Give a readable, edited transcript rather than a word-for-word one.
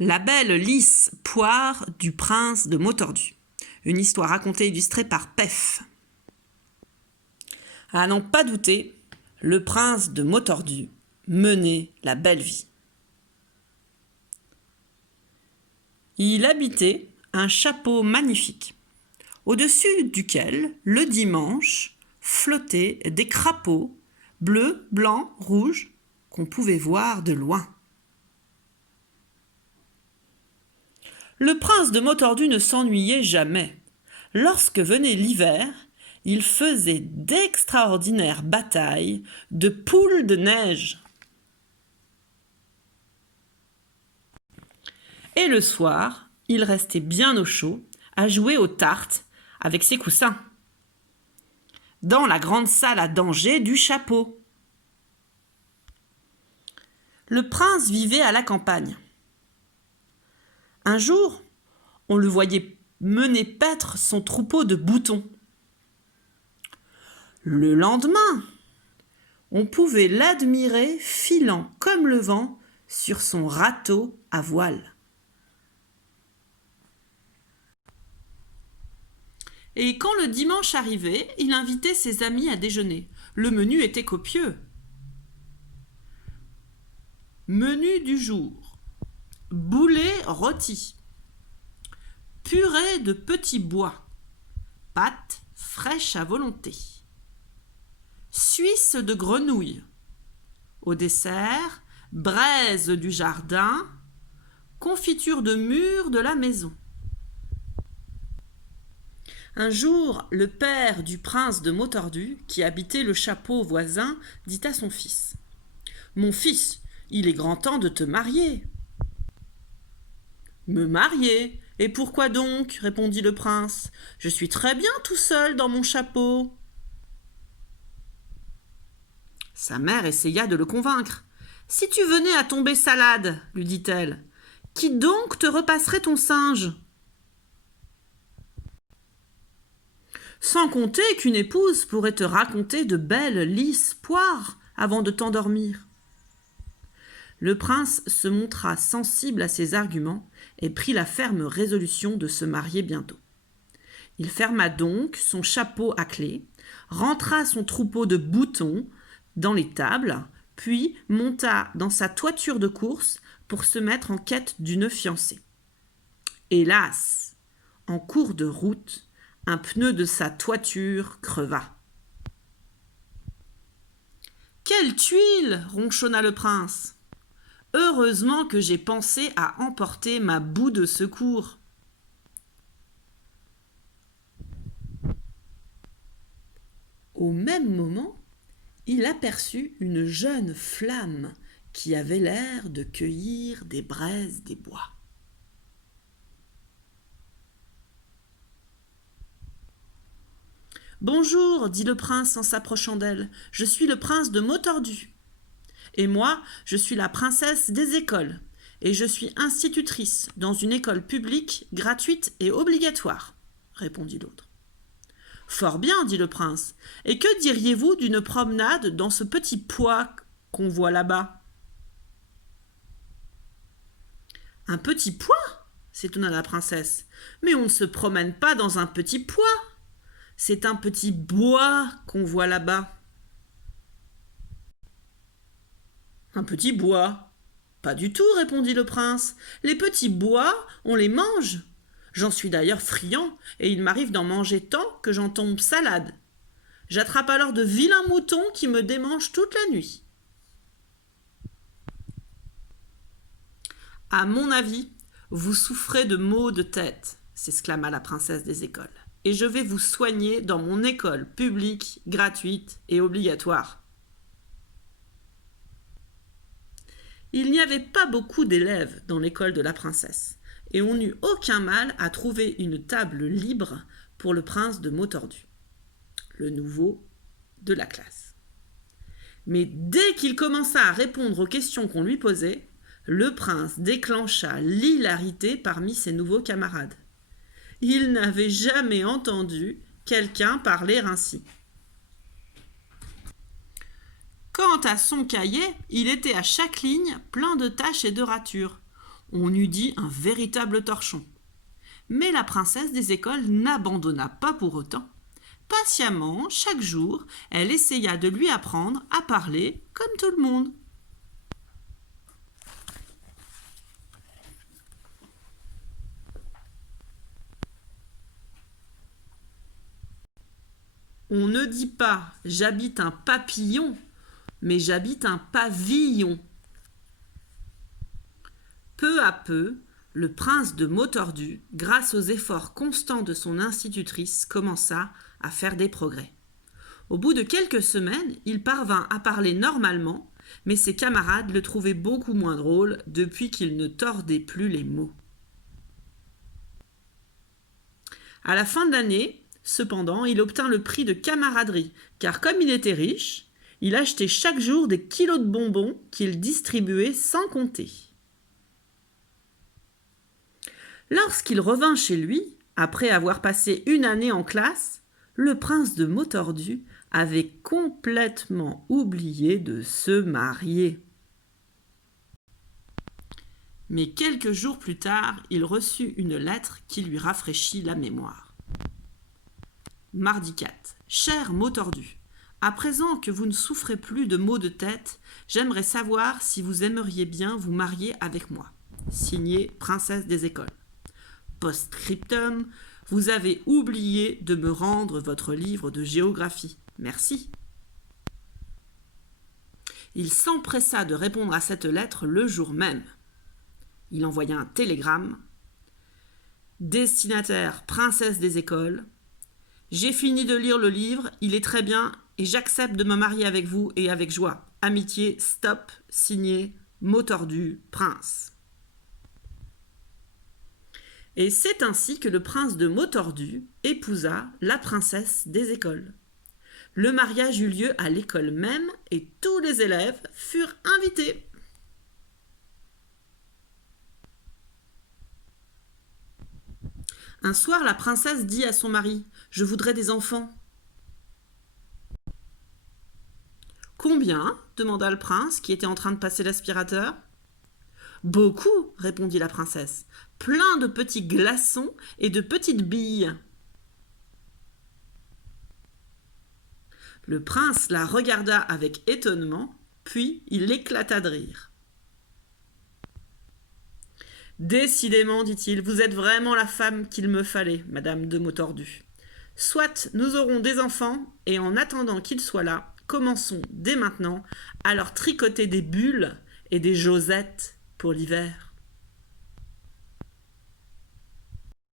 La belle lisse poire du prince de Motordu. Une histoire racontée et illustrée par Pef. À n'en pas douter, le prince de Motordu menait la belle vie. Il habitait un chapeau magnifique, au-dessus duquel, le dimanche, flottaient des crapauds bleus, blancs, rouges, qu'on pouvait voir de loin. Le prince de Motordu ne s'ennuyait jamais. Lorsque venait l'hiver, il faisait d'extraordinaires batailles de poules de neige. Et le soir, il restait bien au chaud, à jouer aux tartes avec ses coussins, dans la grande salle à danger du chapeau. Le prince vivait à la campagne. Un jour, on le voyait mener paître son troupeau de boutons. Le lendemain, on pouvait l'admirer filant comme le vent sur son râteau à voile. Et quand le dimanche arrivait, il invitait ses amis à déjeuner. Le menu était copieux. Menu du jour: boulet rôti, purée de petits bois, pâtes fraîches à volonté, suisse de grenouille. Au dessert, braise du jardin, confiture de mûres de la maison. Un jour, le père du prince de Motordu, qui habitait le chapeau voisin, dit à son fils: « Mon fils, il est grand temps de te marier. » « Me marier? Et pourquoi donc ?» répondit le prince. « Je suis très bien tout seul dans mon chapeau. » Sa mère essaya de le convaincre. « Si tu venais à tomber salade, lui dit-elle, qui donc te repasserait ton singe ? Sans compter qu'une épouse pourrait te raconter de belles lisses poires avant de t'endormir. » Le prince se montra sensible à ces arguments et prit la ferme résolution de se marier bientôt. Il ferma donc son chapeau à clé, rentra son troupeau de boutons dans l'étable, puis monta dans sa toiture de course pour se mettre en quête d'une fiancée. Hélas, en cours de route, un pneu de sa toiture creva. « Quelle tuile !» ronchonna le prince. « Heureusement que j'ai pensé à emporter ma boue de secours. » Au même moment, il aperçut une jeune flamme qui avait l'air de cueillir des braises des bois. « Bonjour, dit le prince en s'approchant d'elle, je suis le prince de Motordu. Et moi, je suis la princesse des écoles, et je suis institutrice dans une école publique, gratuite et obligatoire, répondit l'autre. Fort bien, dit le prince, et que diriez-vous d'une promenade dans ce petit pois qu'on voit là-bas ? Un petit pois ? S'étonna la princesse. Mais on ne se promène pas dans un petit pois. C'est un petit bois qu'on voit là-bas. Un petit bois ? Pas du tout, répondit le prince. Les petits bois, on les mange. J'en suis d'ailleurs friand, et il m'arrive d'en manger tant que j'en tombe salade. J'attrape alors de vilains moutons qui me démangent toute la nuit. À mon avis, vous souffrez de maux de tête, s'exclama la princesse des écoles, et je vais vous soigner dans mon école publique, gratuite et obligatoire. Il n'y avait pas beaucoup d'élèves dans l'école de la princesse, et on n'eut aucun mal à trouver une table libre pour le prince de Motordu, le nouveau de la classe. Mais dès qu'il commença à répondre aux questions qu'on lui posait, le prince déclencha l'hilarité parmi ses nouveaux camarades. Il n'avait jamais entendu quelqu'un parler ainsi. Quant à son cahier, il était à chaque ligne plein de taches et de ratures. On eût dit un véritable torchon. Mais la princesse des écoles n'abandonna pas pour autant. Patiemment, chaque jour, elle essaya de lui apprendre à parler comme tout le monde. On ne dit pas « j'habite un papillon », mais « j'habite un pavillon ». Peu à peu, le prince de Mautordu, grâce aux efforts constants de son institutrice, commença à faire des progrès. Au bout de quelques semaines, il parvint à parler normalement, mais ses camarades le trouvaient beaucoup moins drôle depuis qu'il ne tordait plus les mots. À la fin de l'année, cependant, il obtint le prix de camaraderie, car comme il était riche, il achetait chaque jour des kilos de bonbons qu'il distribuait sans compter. Lorsqu'il revint chez lui, après avoir passé une année en classe, le prince de Mautordu avait complètement oublié de se marier. Mais quelques jours plus tard, il reçut une lettre qui lui rafraîchit la mémoire. Mardi 4. Cher Mautordu, à présent que vous ne souffrez plus de maux de tête, j'aimerais savoir si vous aimeriez bien vous marier avec moi. Signé Princesse des écoles. Post-scriptum, vous avez oublié de me rendre votre livre de géographie. Merci. Il s'empressa de répondre à cette lettre le jour même. Il envoya un télégramme. Destinataire Princesse des écoles. J'ai fini de lire le livre, il est très bien et j'accepte de me marier avec vous et avec joie. Amitié, stop, signé Mautordu, prince. Et c'est ainsi que le prince de Mautordu épousa la princesse des écoles. Le mariage eut lieu à l'école même et tous les élèves furent invités. Un soir, la princesse dit à son mari « Je voudrais des enfants. » « Combien ?» demanda le prince qui était en train de passer l'aspirateur. « Beaucoup, » répondit la princesse. « Plein de petits glaçons et de petites billes. » Le prince la regarda avec étonnement, puis il éclata de rire. « Décidément, dit-il, vous êtes vraiment la femme qu'il me fallait, Madame de Mautordu. Soit nous aurons des enfants, et en attendant qu'ils soient là, commençons dès maintenant à leur tricoter des bulles et des josettes pour l'hiver. »